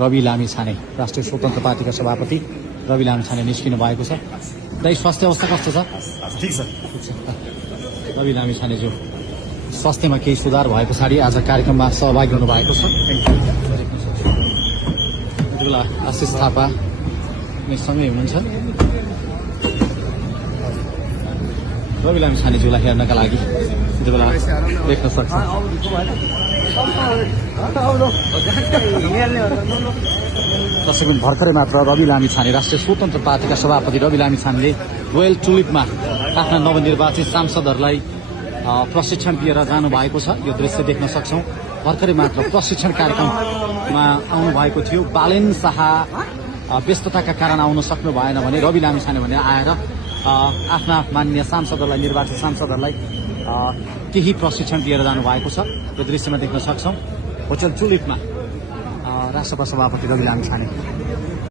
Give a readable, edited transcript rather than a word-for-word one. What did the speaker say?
रवि लामिछाने राष्ट्रिय स्वतन्त्र पार्टीका सभापति रवि लामिछाने निस्किनु भएको छ। दाइ स्वास्थ्य अवस्था कस्तो छ? ठिक छ। रवि लामिछानेज्यू स्वास्थ्यमा केही सुधार भए पछाडि आज कार्यक्रममा सहभागी हुनुभएको छ। यति बेला आशिष थापा सँगै हुनुहुन्छ। रवि लामिछानेज्यूलाई हेर्नका लागि यति बेला देख्न सक्छ। दर्शक भर्खरै मात्र रवि लामिछाने राष्ट्रिय स्वतन्त्र पार्टीका सभापति रवि लामिछानेले रोयल टुलिपमा आफ्ना नवनिर्वाचित सांसदहरूलाई प्रशिक्षण दिएर जानु भएको छ। यो दृश्य देख्न सक्छौं। भर्खरै मात्र प्रशिक्षण कार्यक्रममा आउनु भएको थियो। बालेन शाह व्यस्तताका कारण आउन सक्नु भएन भने रवि लामिछाने भने आएर आफ्ना माननीय सांसदहरूलाई निर्वाचित सांसदहरूलाई केही प्रशिक्षण दिएर जानु भएको छ। यो दृश्यमा देख्न सक्छौं। होटल टुलिपमा राष्ट्रसभा सभापति रवि लामिछाने